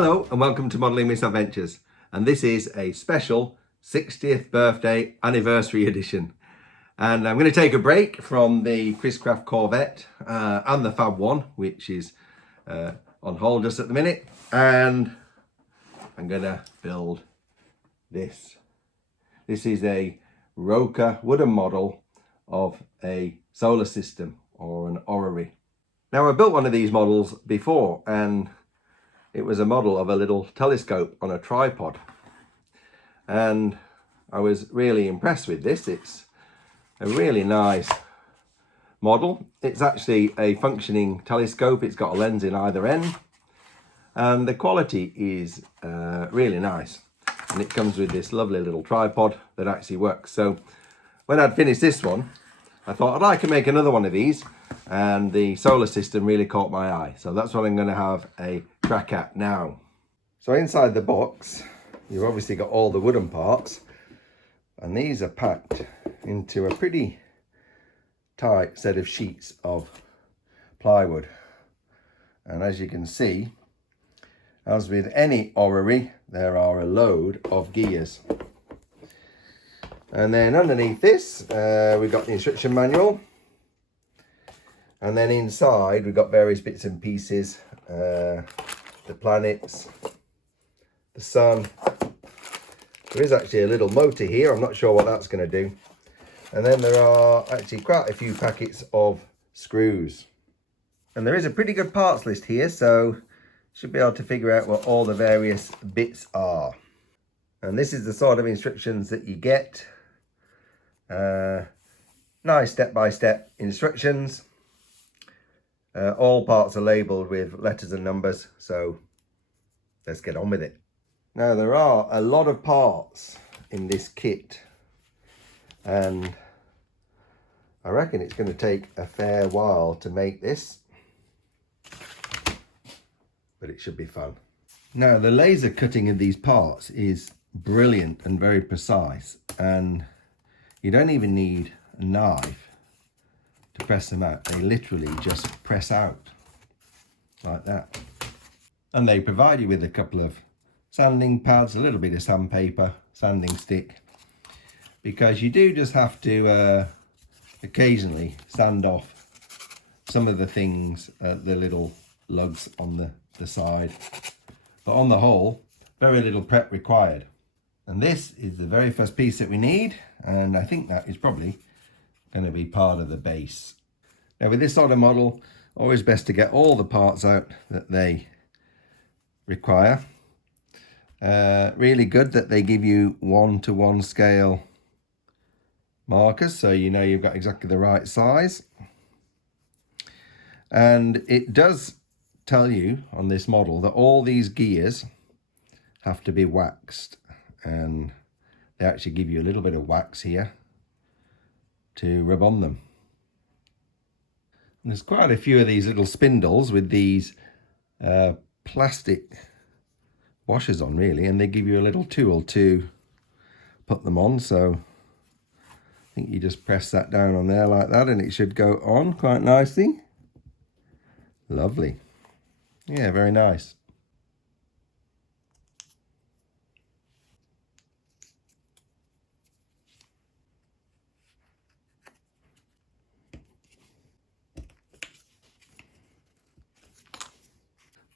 Hello and welcome to Modelling Misadventures, and this is a special 60th birthday anniversary edition. And I'm going to take a break from the Chris Craft Corvette and the Fab One, which is on hold just at the minute, and I'm going to build this. This is a ROKR wooden model of a solar system, or an Orrery. Now, I built one of these models before, and it was a model of a little telescope on a tripod, and I was really impressed with this. It's a really nice model. It's actually a functioning telescope. It's got a lens in either end, and the quality is really nice, and it comes with this lovely little tripod that actually works. So when I'd finished this one, I thought I'd like to make another one of these, and the solar system really caught my eye. So that's what I'm going to have a crack at now. So inside the box, you've obviously got all the wooden parts, and these are packed into a pretty tight set of sheets of plywood. And as you can see, as with any Orrery, there are a load of gears. And then underneath this, we've got the instruction manual. And then inside, we've got various bits and pieces, the planets, the sun. There is actually a little motor here. I'm not sure what that's going to do. And then there are actually quite a few packets of screws. And there is a pretty good parts list here, so should be able to figure out what all the various bits are. And this is the sort of instructions that you get. Nice step-by-step instructions. All parts are labelled with letters and numbers, so let's get on with it. Now, there are a lot of parts in this kit, and I reckon it's going to take a fair while to make this, but it should be fun. Now, the laser cutting of these parts is brilliant and very precise, and you don't even need a knife to press them out. They literally just press out like that. And they provide you with a couple of sanding pads, a little bit of sandpaper, sanding stick, because you do just have to occasionally sand off some of the things, the little lugs on the side. But on the whole, very little prep required. And this is the very first piece that we need, and I think that is probably going to be part of the base. Now, with this sort of model, always best to get all the parts out that they require. Really good that they give you 1:1 scale markers, so you know you've got exactly the right size. And it does tell you on this model that all these gears have to be waxed, and they actually give you a little bit of wax here to rub on them. And there's quite a few of these little spindles with these plastic washers on, really, and they give you a little tool to put them on. So I think you just press that down on there like that, and it should go on quite nicely. Lovely. Yeah, very nice.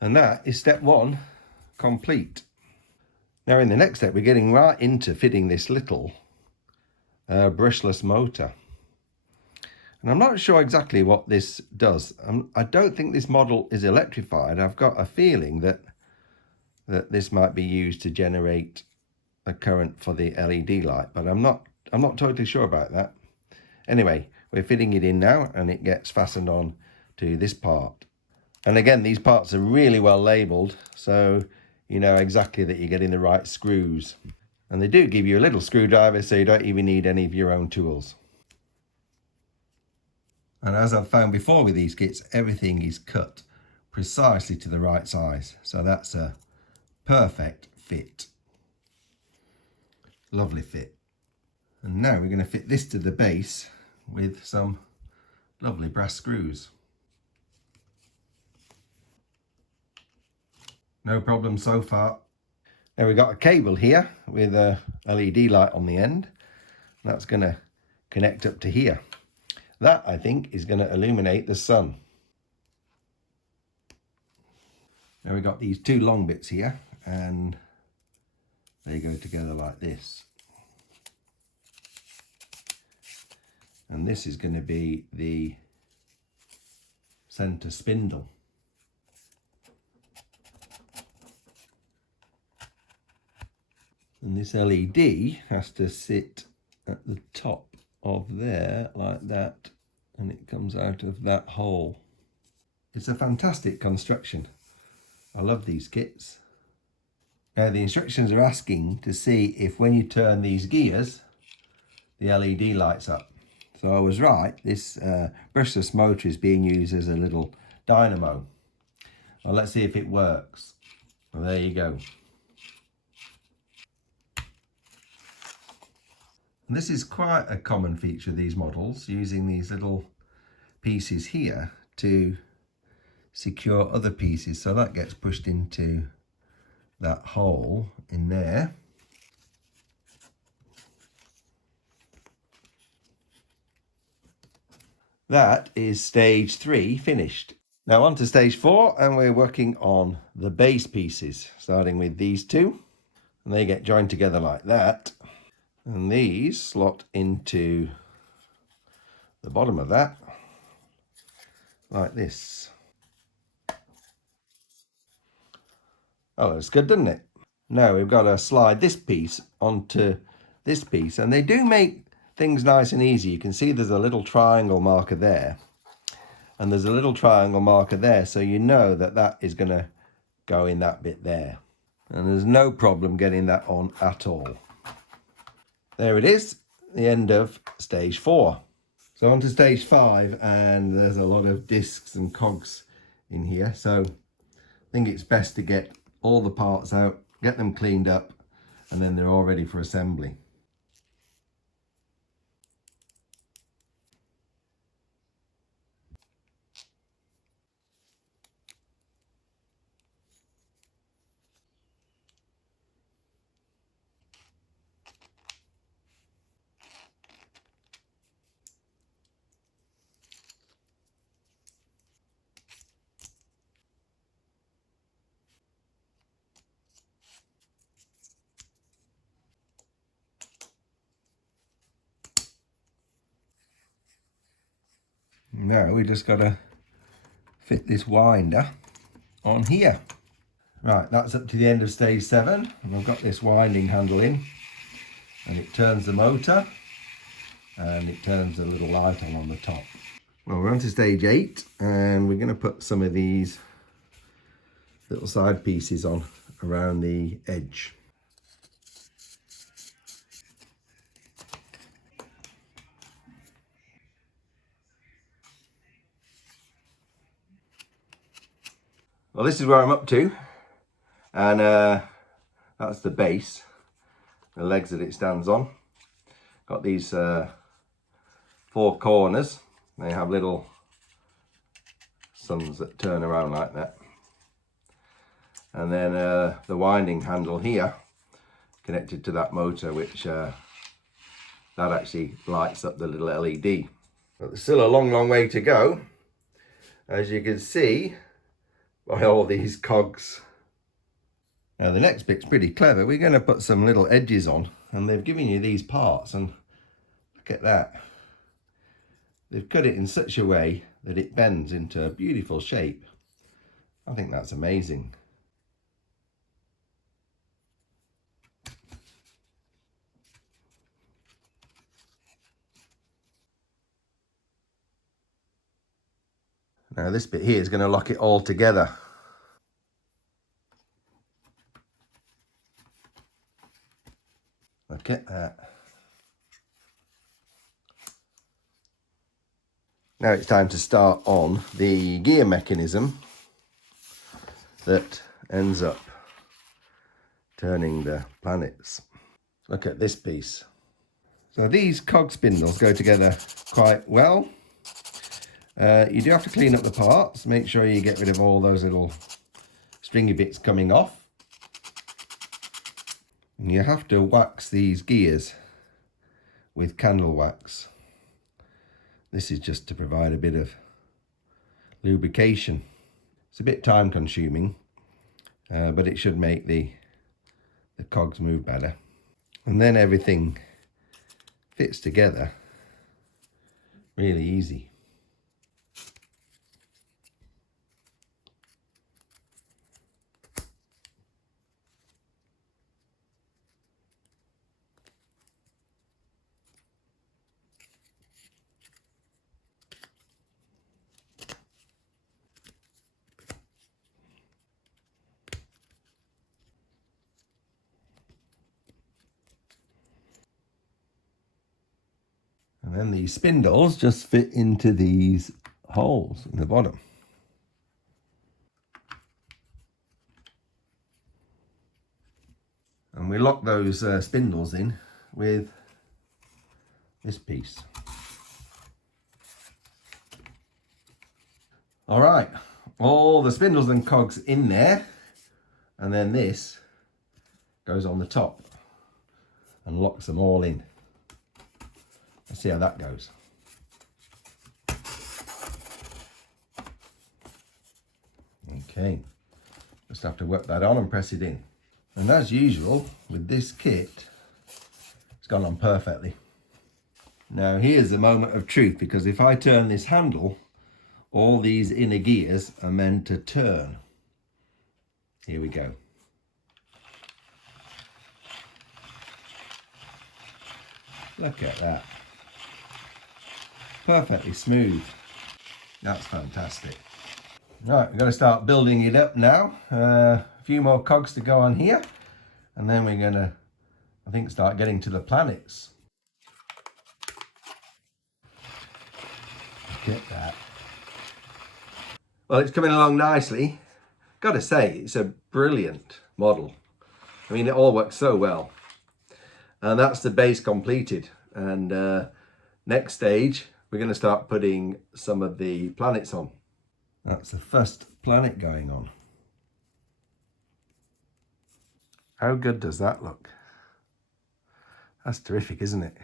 And that is step one complete. Now, in the next step, we're getting right into fitting this little brushless motor. And I'm not sure exactly what this does. I don't think this model is electrified. I've got a feeling that this might be used to generate a current for the LED light, but I'm not totally sure about that. Anyway, we're fitting it in now, and it gets fastened on to this part. And again, these parts are really well labelled, so you know exactly that you're getting the right screws. And they do give you a little screwdriver, so you don't even need any of your own tools. And as I've found before with these kits, everything is cut precisely to the right size. So that's a perfect fit. Lovely fit. And now we're going to fit this to the base with some lovely brass screws. No problem so far. Now we've got a cable here with a LED light on the end. That's going to connect up to here. That, I think, is going to illuminate the sun. Now we've got these two long bits here, and they go together like this. And this is going to be the center spindle. And this LED has to sit at the top of there like that, and it comes out of that hole. It's a fantastic construction. I love these kits. Now the instructions are asking to see if when you turn these gears, the LED lights up. So I was right, this brushless motor is being used as a little dynamo. Well, let's see if it works. Well, there you go. And this is quite a common feature of these models, using these little pieces here to secure other pieces. So that gets pushed into that hole in there. That is stage 3 finished. Now on to stage 4, and we're working on the base pieces, starting with these two, and they get joined together like that, and these slot into the bottom of that like this. Oh, that's good, doesn't it? Now we've got to slide this piece onto this piece, and they do make things nice and easy. You can see there's a little triangle marker there, and there's a little triangle marker there, so you know that that is going to go in that bit there, and there's no problem getting that on at all. There it is, the end of stage 4. So on to stage 5, and there's a lot of discs and cogs in here, so I think it's best to get all the parts out, get them cleaned up, and then they're all ready for assembly. Now we just got to fit this winder on here. Right, that's up to the end of stage 7, and I've got this winding handle in, and it turns the motor, and it turns the little light on the top. Well, we're on to stage 8, and we're going to put some of these little side pieces on around the edge. Well, this is where I'm up to, and that's the base, the legs that it stands on. Got these 4 corners. They have little suns that turn around like that. And then the winding handle here, connected to that motor, which that actually lights up the little LED. But there's still a long, long way to go, as you can see by all these cogs. Now the next bit's pretty clever. We're going to put some little edges on, and they've given you these parts, and look at that. They've cut it in such a way that it bends into a beautiful shape. I think that's amazing. Now this bit here is going to lock it all together. Look at that. Now it's time to start on the gear mechanism that ends up turning the planets. Look at this piece. So these cog spindles go together quite well. You do have to clean up the parts, make sure you get rid of all those little stringy bits coming off. And you have to wax these gears with candle wax. This is just to provide a bit of lubrication. It's a bit time consuming, but it should make the cogs move better. And then everything fits together really easy. And then these spindles just fit into these holes in the bottom. And we lock those spindles in with this piece. All right, all the spindles and cogs in there, and then this goes on the top and locks them all in. Let's see how that goes. Okay, just have to work that on and press it in. And as usual with this kit, it's gone on perfectly. Now here's the moment of truth, because if I turn this handle, all these inner gears are meant to turn. Here we go. Look at that. Perfectly smooth. That's fantastic. Right, we've got to start building it up now. A few more cogs to go on here, and then we're going to, I think, start getting to the planets. Look at that. Well, it's coming along nicely. Got to say, it's a brilliant model. I mean, it all works so well. And that's the base completed. And next stage, we're going to start putting some of the planets on. That's the first planet going on. How good does that look? That's terrific, isn't it?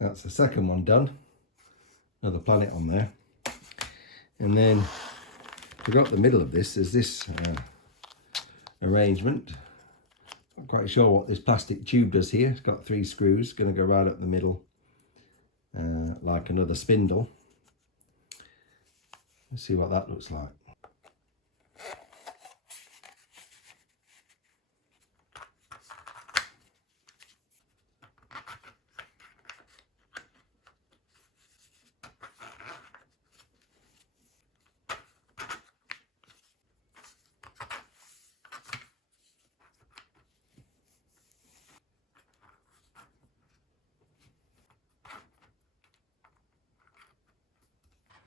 That's the second one done. Another planet on there. And then we've got the middle of this. There's this arrangement. Not quite sure what this plastic tube does here. It's got 3 screws, going to go right up the middle, like another spindle. Let's see what that looks like.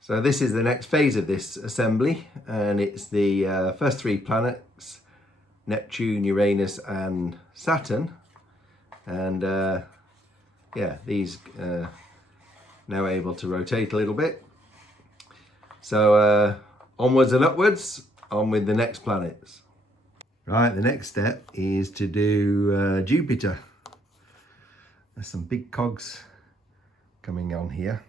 So this is the next phase of this assembly, and it's the first 3 planets, Neptune, Uranus and Saturn. And yeah, these now able to rotate a little bit. So onwards and upwards, on with the next planets. Right, the next step is to do Jupiter. There's some big cogs coming on here.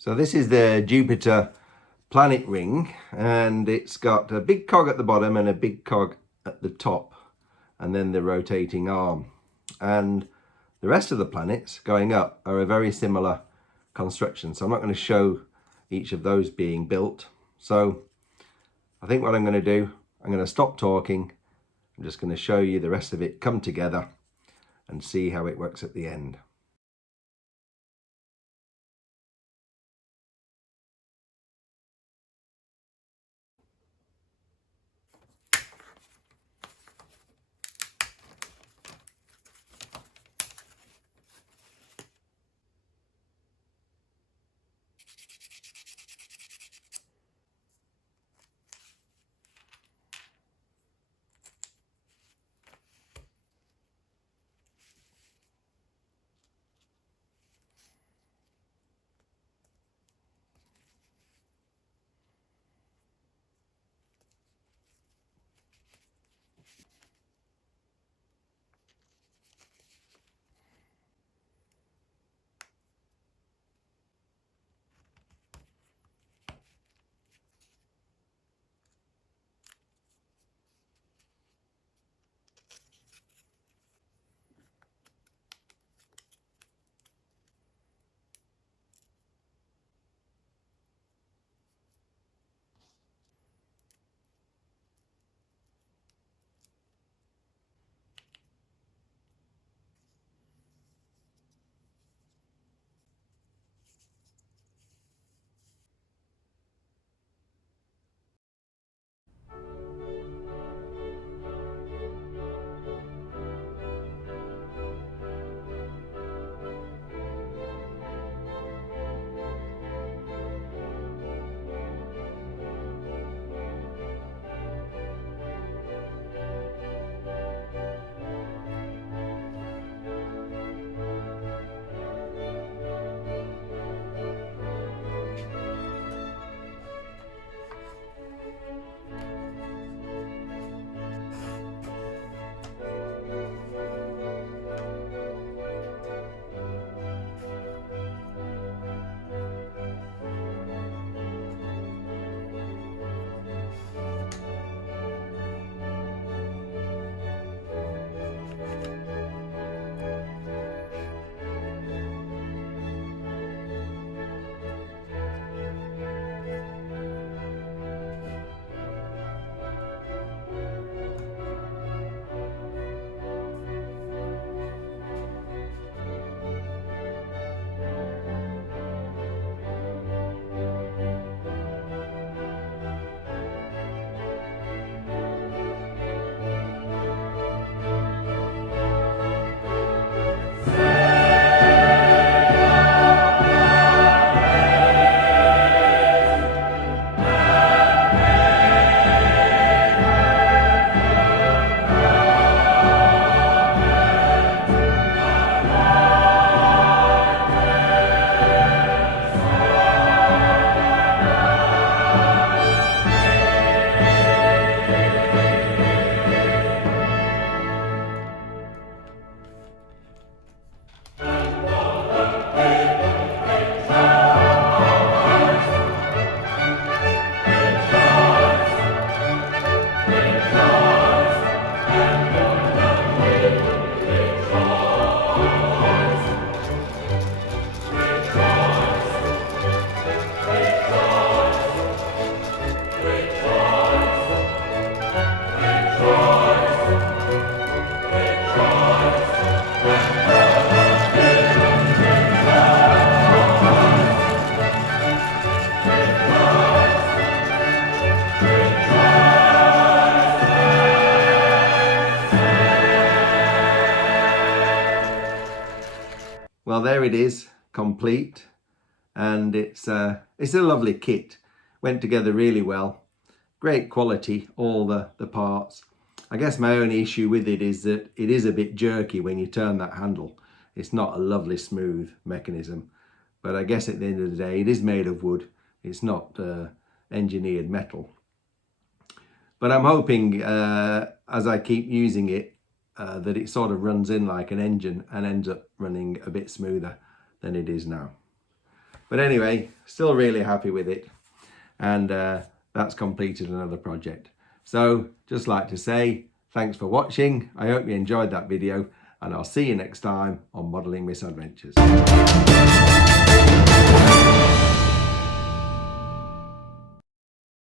So this is the Jupiter planet ring, and it's got a big cog at the bottom and a big cog at the top, and then the rotating arm. And the rest of the planets going up are a very similar construction. So I'm not going to show each of those being built. So I think what I'm going to do, I'm going to stop talking. I'm just going to show you the rest of it come together and see how it works at the end. Well, there it is, complete, and it's a lovely kit. Went together really well. Great quality, all the parts. I guess my only issue with it is that it is a bit jerky when you turn that handle. It's not a lovely smooth mechanism, but I guess at the end of the day it is made of wood. It's not engineered metal. But I'm hoping as I keep using it that it sort of runs in like an engine and ends up running a bit smoother than it is now. But anyway, still really happy with it. And that's completed another project. So just like to say, thanks for watching. I hope you enjoyed that video, and I'll see you next time on Modelling Misadventures.